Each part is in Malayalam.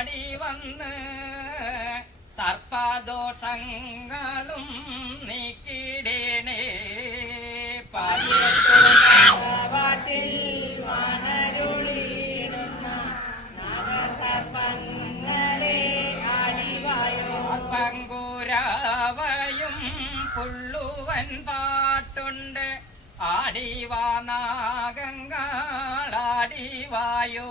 ആടി വന്ന് സർപ്പദോഷങ്ങളും നീക്കിടേണേ. പാട്ടിൽ ആടിവായോ? പങ്കുരാവയും പുള്ളുവൻ പാട്ടുണ്ട്. ആടിവാനാഗങ്ങളാടിവായോ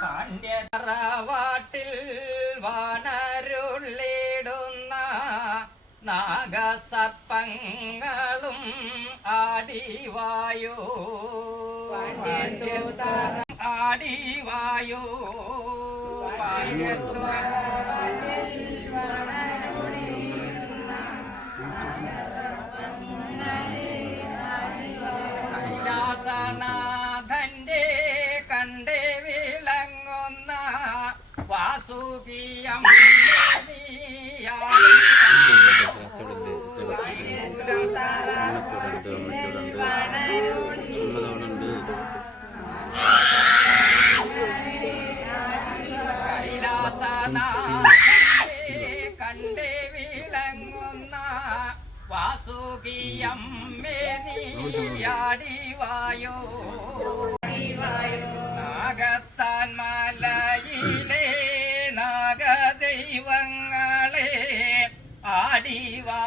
പാണ്ഡ്യതറവാട്ടിൽ വാണരുള്ളിടുന്ന നാഗസർപ്പങ്ങളും ആടിവായോ. ആടിവായോ. കൈലാസനാഥന്റെ കണ്ടേ വിളങ്ങുന്ന വാസുകിയം കണ്ടേ വിളങ്ങുന്ന വാസുകിയമ്മേ നീയാടി നാഗത്താൻ മലയിലെ നാഗദൈവങ്ങളെ ആടിവാ